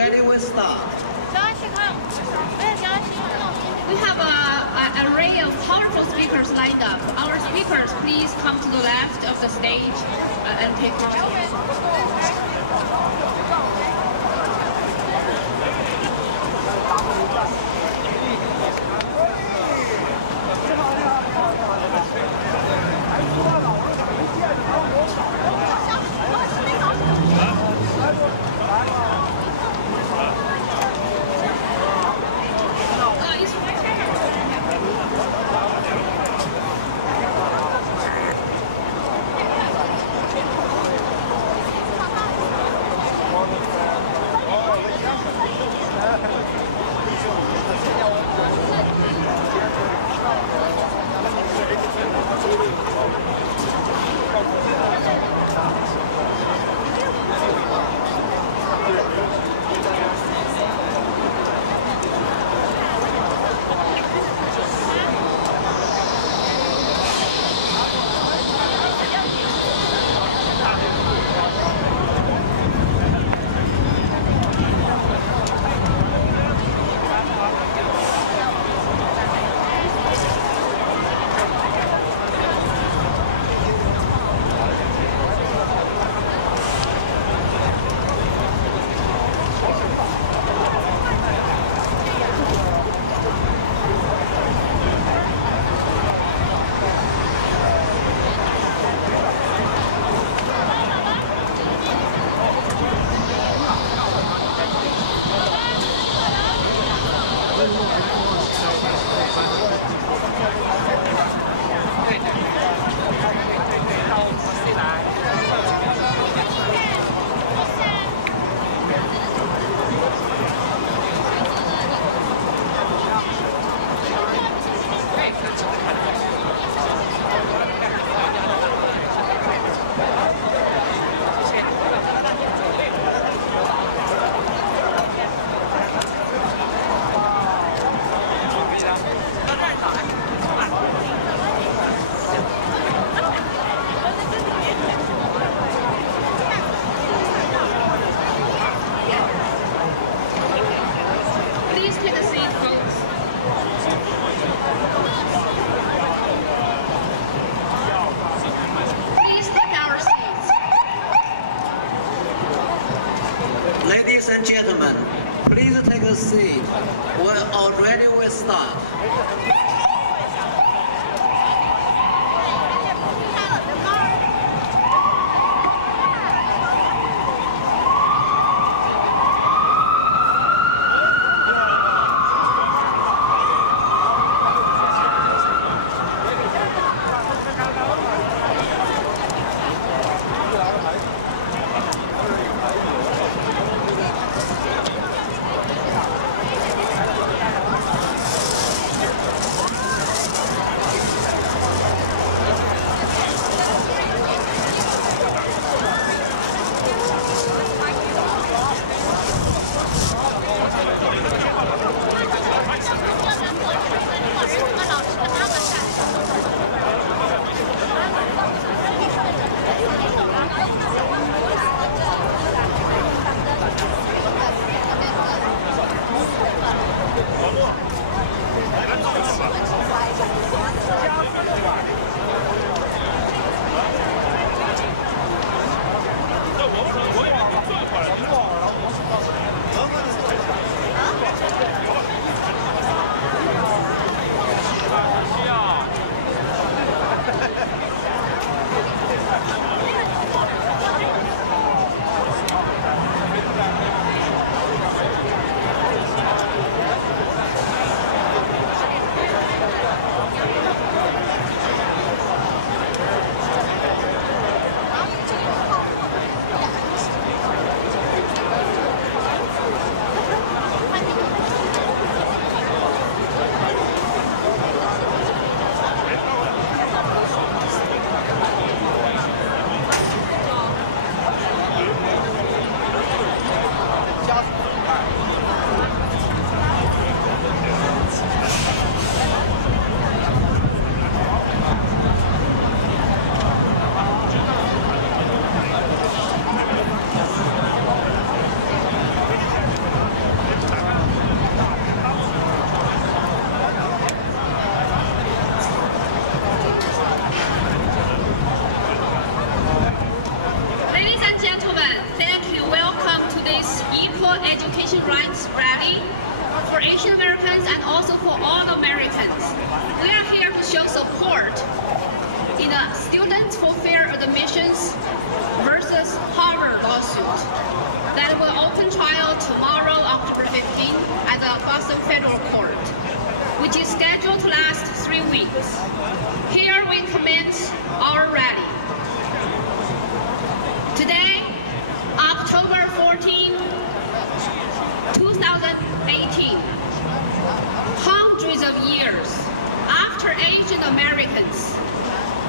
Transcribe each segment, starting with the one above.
ready, we start. We have an array of powerful speakers lined up. Our speakers, please come to the left of the stage and take questions. Please take a seat, folks. Please take our seats. Ladies and gentlemen, please take a seat. We're all ready, we start. Equal Education Rights Rally for Asian Americans and also for all Americans. We are here to show support in the Students for Fair Admissions versus Harvard lawsuit that will open trial tomorrow, October 15, at the Boston Federal Court, which is scheduled to last 3 weeks. Here we commence our rally. Today, October 14, 2018, hundreds of years after Asian Americans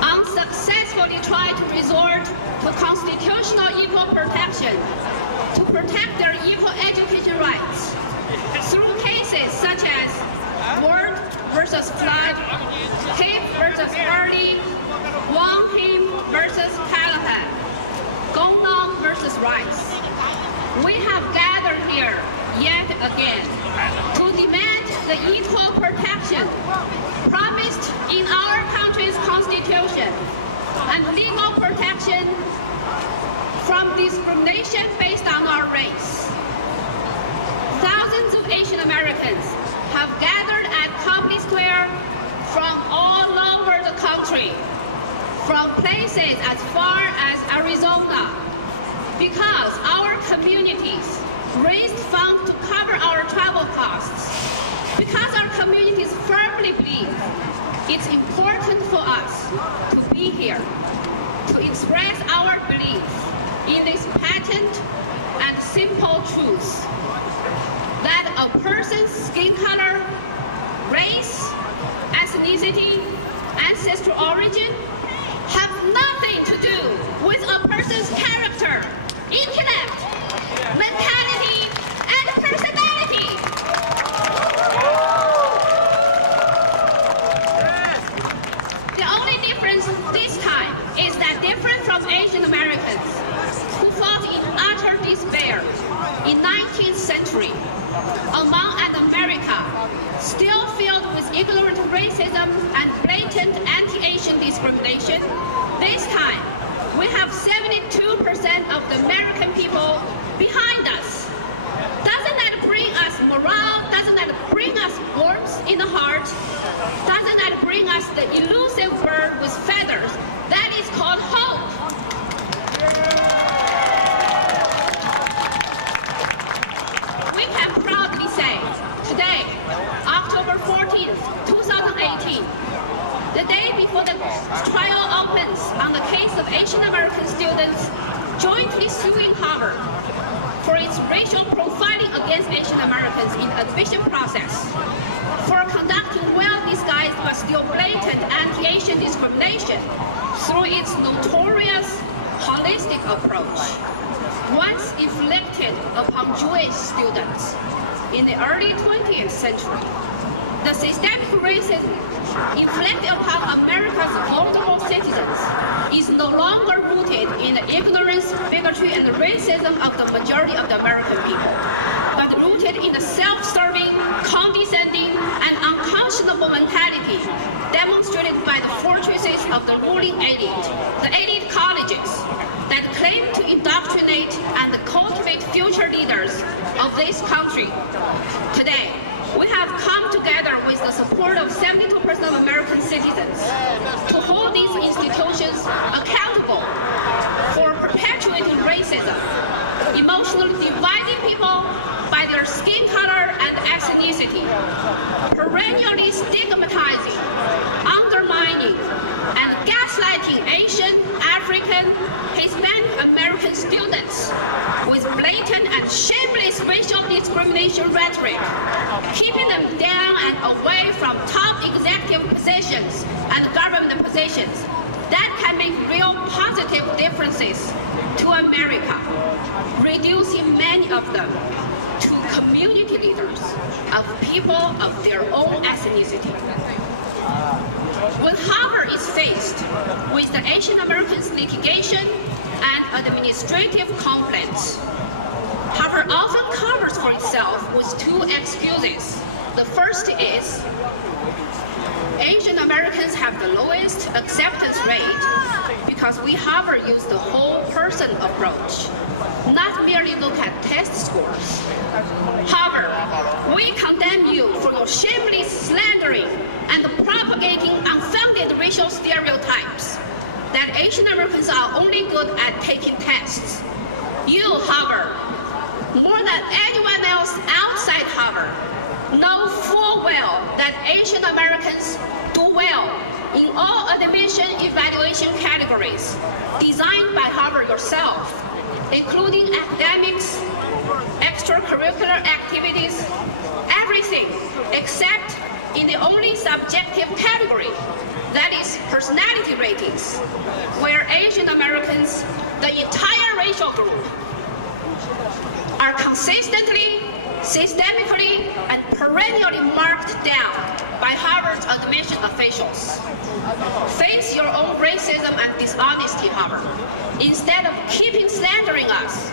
unsuccessfully tried to resort to constitutional equal protection to protect their equal education rights through cases such as Ward versus Flood, Hip versus Early, Wong Kim versus Callahan, Gong Nam versus Rice. We have gathered here yet again to demand the equal protection promised in our country's constitution and legal protection from discrimination based on our race. Thousands of Asian Americans have gathered at Company Square from all over the country, from places as far as Arizona, because our communities raised funds to cover our travel costs, because our communities firmly believe it's important for us to be here, to express our belief in this patent and simple truth that a person's skin color, race, ethnicity, ancestral origin have nothing to do with a person's character, intellect, mentality, and personality. The only difference this time is that different from Asian Americans who fought in utter despair in 19th century among an America still filled with ignorant racism and blatant anti-Asian discrimination. This time, we have 72% of the American people behind us. Doesn't that bring us morale? Doesn't that bring us warmth in the heart? Doesn't that bring us the elusive bird with feathers that is called hope? We can proudly say today, October 14th, 2018, the day before the trial opens on the case of Asian American students jointly suing Harvard for its racial profiling against Asian Americans in the admission process, for conducting well-disguised but still blatant anti-Asian discrimination through its notorious holistic approach, once inflicted upon Jewish students in the early 20th century. The systemic racism inflicted upon America's vulnerable citizens is no longer rooted in the ignorance, bigotry, and racism of the majority of the American people, but rooted in the self-serving, condescending, and unconscionable mentality demonstrated by the fortresses of the ruling elite, the elite colleges, that claim to indoctrinate and cultivate future leaders of this country. Today, we have come together with the support of 72% of American citizens to hold these institutions accountable for perpetuating racism, emotionally dividing people by their skin color and ethnicity, perennially stigmatizing, undermining, and gaslighting Asian, African, Hispanic American students with blatant and shameless racial discrimination rhetoric, keeping them down and away from top executive positions and government positions that can make real positive differences to America, reducing many of them to community leaders of people of their own ethnicity. When Harvard is faced with the Asian Americans litigation and administrative complaints, Harvard often covers for itself with two excuses. The first is Asian Americans have the lowest acceptance rate because we Harvard use the whole person approach, not merely look at test scores. Harvard, we condemn you for your shameless slandering and propagating unfounded racial stereotypes that Asian Americans are only good at taking tests. You, Harvard, more than anyone else outside Harvard, know full well that Asian Americans do well in all admission evaluation categories designed by Harvard yourself, including academics, extracurricular activities, everything except in the only subjective category, that is personality ratings, where Asian Americans, the entire racial group, are consistently, systemically, and perennially marked down by Harvard's admission officials. Face your own racism and dishonesty, Harvard, instead of keeping slandering us,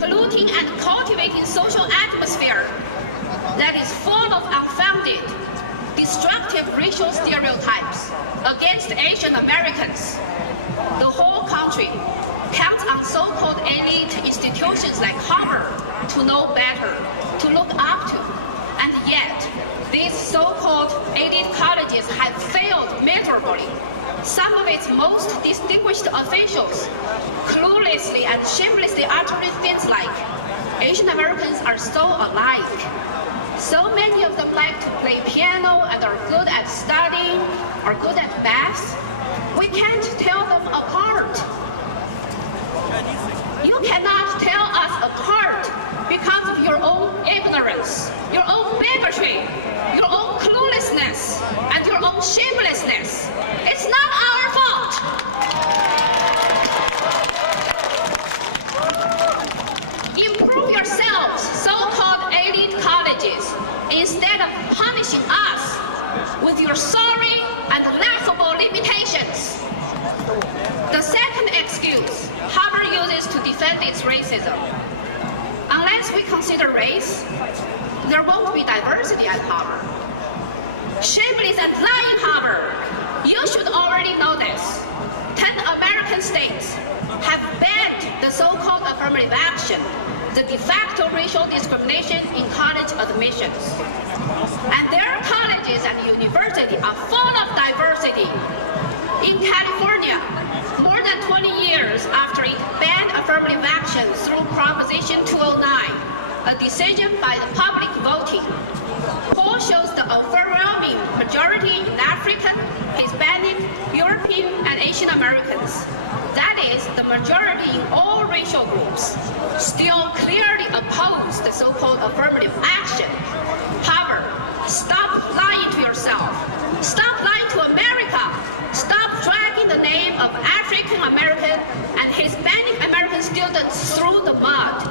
polluting and cultivating social atmosphere that is full of unfounded, destructive racial stereotypes against Asian Americans. The whole country counts on so-called elite institutions like Harvard to know better, to look up to, and yet these so-called elite colleges have failed miserably. Some of its most distinguished officials cluelessly and shamelessly uttering things like, Asian Americans are so alike. So many of them like to play piano and are good at studying, are good at math. We can't tell them apart. You cannot tell us apart because of your own ignorance, your own bigotry, your own cluelessness, and your own shamelessness. It's not our fault. Improve yourselves, so-called elite colleges, instead of punishing us with your sorry and laughable limitations. The second excuse Harvard uses to defend its racism. Unless we consider race, there won't be diversity at Harvard. Shameless and lying Harvard, you should already know this. 10 American states have banned the so-called affirmative action, the de facto racial discrimination in college admissions. And their colleges and universities are full of diversity. In California, more than 20 years after it banned affirmative action through Proposition 209, a decision by the public voting, poll shows the overwhelming majority in African, Hispanic, European, and Asian Americans, that is, the majority in all racial groups, still clearly oppose the so-called affirmative action. Harvard, stop lying to yourself. Stop lying to America. Stop dragging the name of African American and Hispanic American students through the mud,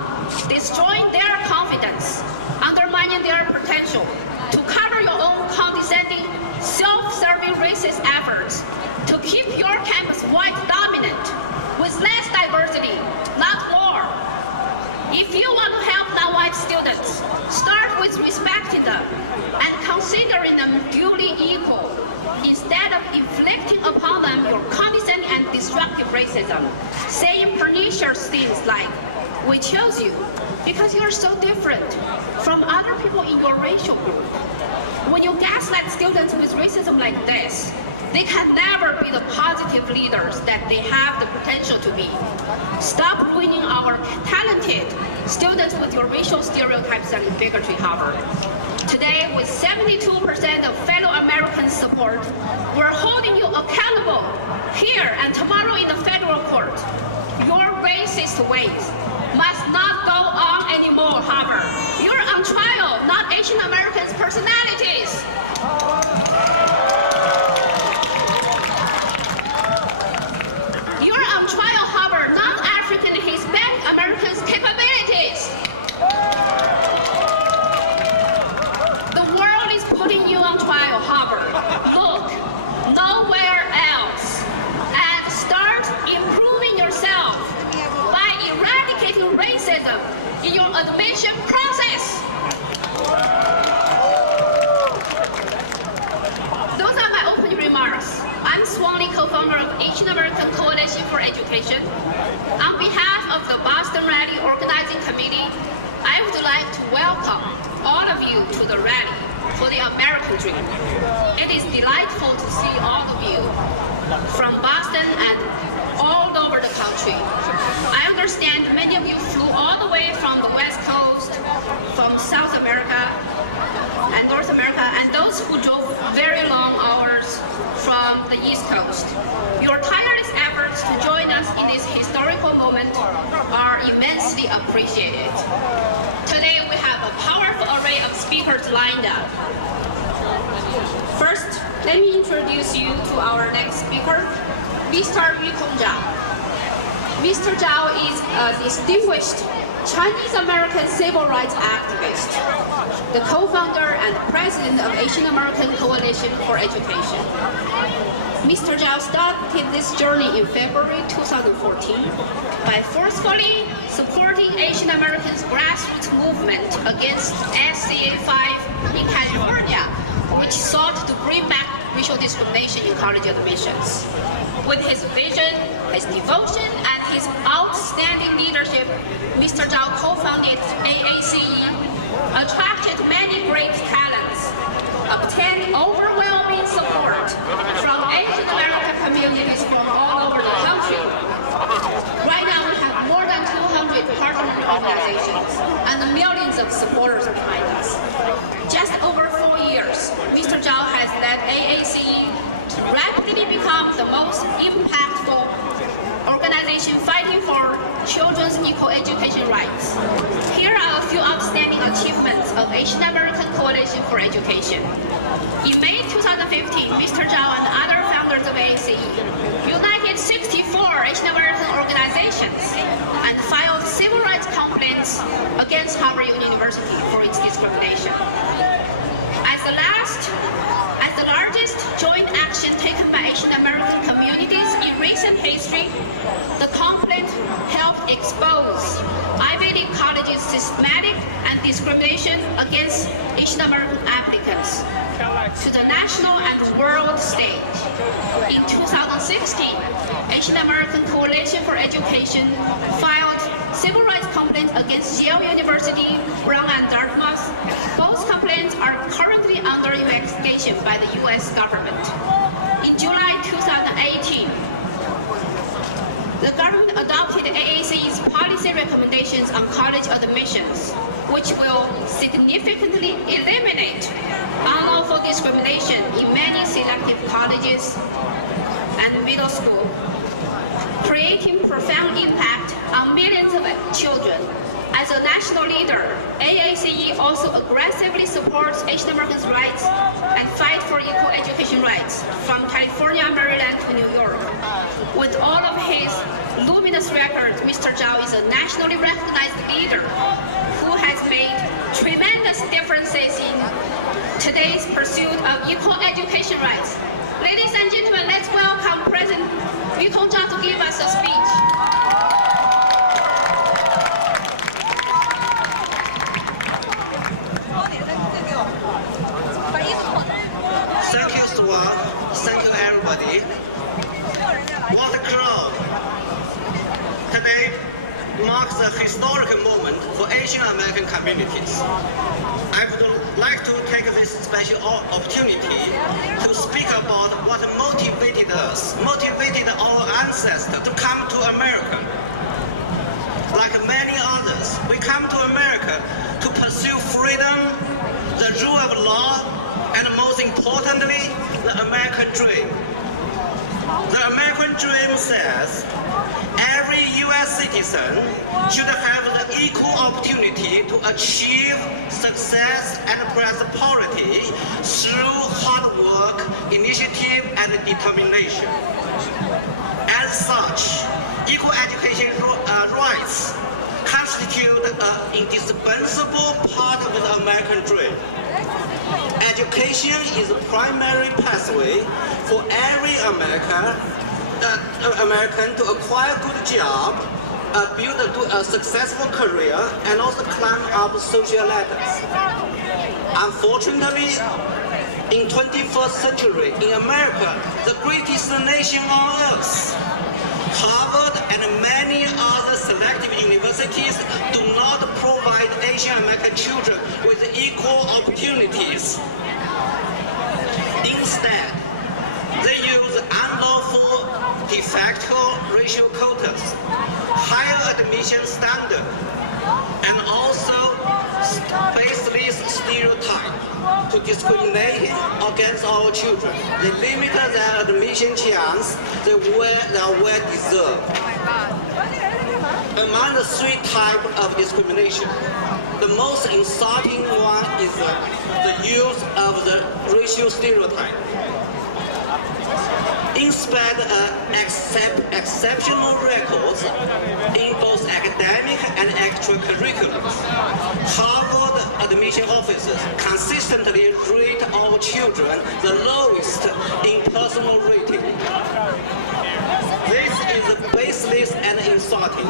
destroying their confidence, undermining their potential to cover your own condescending, self-serving racist efforts to keep your campus white dominant with less diversity, not more. If you want to help non-white students, start with respecting them and considering them duly equal, instead of inflicting upon them your condescending and destructive racism, saying pernicious things like, we chose you because you're so different from other people in your racial group. When you gaslight students with racism like this, they can never be the positive leaders that they have the potential to be. Stop ruining our talented students with your racial stereotypes and bigotry, Harvard. Today, with 72% of fellow Americans' support, we're holding you accountable here and tomorrow in the federal court. Your racist ways must not go on anymore, Harvard. You're on trial, not Asian Americans' personalities. You're on trial, Harvard, not African and Hispanic Americans' capabilities. The world is putting you on trial, Harvard. Look nowhere else and start improving yourself by eradicating racism in your admission process. for Education, on behalf of the Boston Rally Organizing Committee, I would like to welcome all of you to the rally for the American Dream. It is delightful to see all of you from Boston and all over the country. I understand many of you flew all the way from the West Coast, from South America and North America, and those who drove very long hours from the East Coast. Your tireless efforts to join us in this historical moment are immensely appreciated. Today we have a powerful array of speakers lined up. First, let me introduce you to our next speaker, Mr. Yukong Zhao. Mr. Zhao is a distinguished Chinese-American civil rights activist, the co-founder and president of Asian American Coalition for Education. Mr. Zhao started this journey in February 2014 by forcefully supporting Asian Americans' grassroots movement against SCA 5 in California, which sought to bring back racial discrimination in college admissions. With his vision, his devotion, and his outstanding leadership, Mr. Zhao co-founded AACE, attracted many great talents, obtained overwhelming support from Asian American communities from all over the country. Right now, we have more than 200 partner organizations and millions of supporters behind us. Just over 4 years, Mr. Zhao has led AACE to rapidly become the most impactful organization fighting for children's equal education rights. Here are a few outstanding achievements of Asian American Coalition for Education. In May 2015, Mr. Zhao and other founders of AACE united 64 Asian American organizations and filed civil rights complaints against Howard University for its discrimination. As the largest joint action taken by Asian American communities in recent history, the complaint helped expose Ivy League colleges' systematic and discrimination against Asian American applicants to the national and world stage. In 2016, Asian American Coalition for Education filed civil rights complaints against Yale University, Brown and Dartmouth. Both complaints are currently under investigation by the U.S. government. In July 2018, the government adopted AACE's policy recommendations on college admissions, which will significantly eliminate unlawful discrimination in many selective colleges and middle school, creating profound impact on millions of children. As a national leader, AACE also aggressively supports Asian Americans' rights and fight for equal education rights from California, Maryland to New York. With all of his luminous records, Mr. Zhao is a nationally recognized leader who has made tremendous differences in today's pursuit of equal education rights. Ladies and gentlemen, let's welcome President Yukong Zhao to give us a speech. Thank you, Stuart. Thank you, everybody. What a crowd. Today marks a historic moment for Asian American communities. I would like to take this special opportunity to speak about what motivated us, motivated our ancestors to come to America. Like many others, we come to America to pursue freedom, the rule of law, and most importantly, the American dream. The American dream says every U.S. citizen should have the equal opportunity to achieve success and prosperity through hard work, initiative, and determination. As such, equal education rights constitute an indispensable part of the American dream. Education is a primary pathway for every American to acquire a good job, build a successful career, and also climb up social ladders. Unfortunately, in 21st century, in America, the greatest nation on earth, Harvard and many other selective universities do not provide Asian American children with equal opportunities. Instead, they use unlawful de facto racial quotas, higher admission standard, and also baseless stereotype to discriminate against our children. They limit their admission chance they are well deserved. Among the three types of discrimination, the most insulting one is the use of the racial stereotype. In spite of exceptional records in both academic and extracurricular, Harvard admission officers consistently rate our children the lowest in personal rating. This is baseless and insulting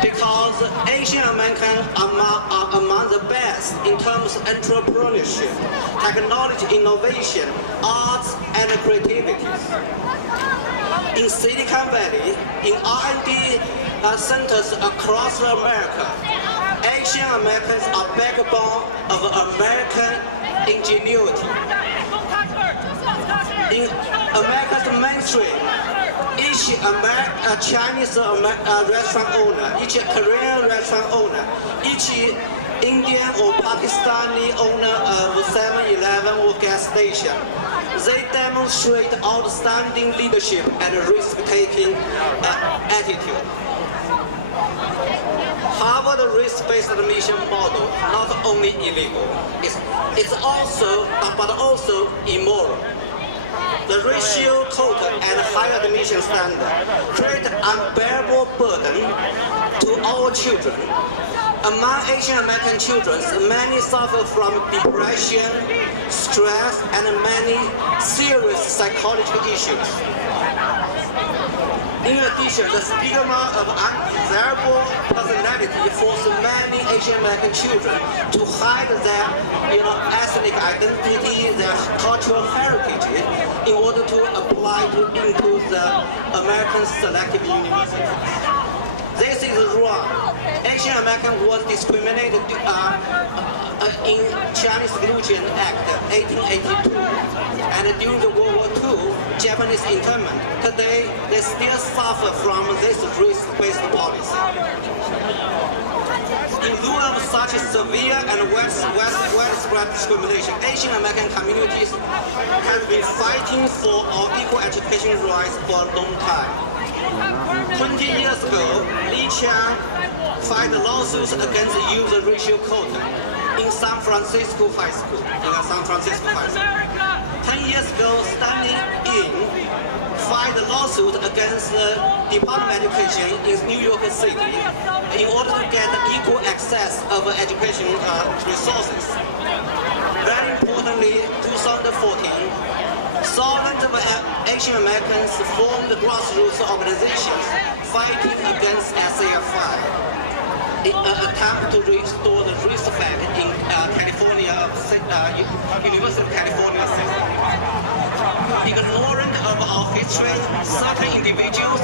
because Asian Americans are among the best in terms of entrepreneurship, technology innovation, arts, and creativity. In Silicon Valley, in R&D centers across America, Asian Americans are backbone of American ingenuity. In America's mainstream, each Chinese restaurant owner, each Korean restaurant owner, each Indian or Pakistani owner of 7-Eleven or gas station, they demonstrate outstanding leadership and risk-taking attitude. Harvard risk-based admission model not only illegal, it's also immoral. The racial quota and higher admission standard create an unbearable burden to our children. Among Asian American children, many suffer from depression, stress, and many serious psychological issues. In addition, the stigma of undesirable personality forces many Asian American children to hide their ethnic identity, their cultural heritage, in order to apply into the American selective university. This is wrong. Asian American was discriminated in Chinese Exclusion Act 1882, and during the World War II, Japanese internment. Today, they still suffer from this race-based policy. In lieu of such severe and widespread discrimination, Asian American communities have been fighting for our equal education rights for a long time. 20 years ago, Li Qiang filed lawsuits against the use of racial quota in San Francisco High School. 10 years ago, Stanley Yin filed a lawsuit against the Department of Education in New York City in order to get equal access of education resources. Very importantly, 2014, thousands of Asian Americans formed grassroots organizations fighting against SAFI. In an attempt to restore the respect in California, University of California system. Ignorant of our history, certain individuals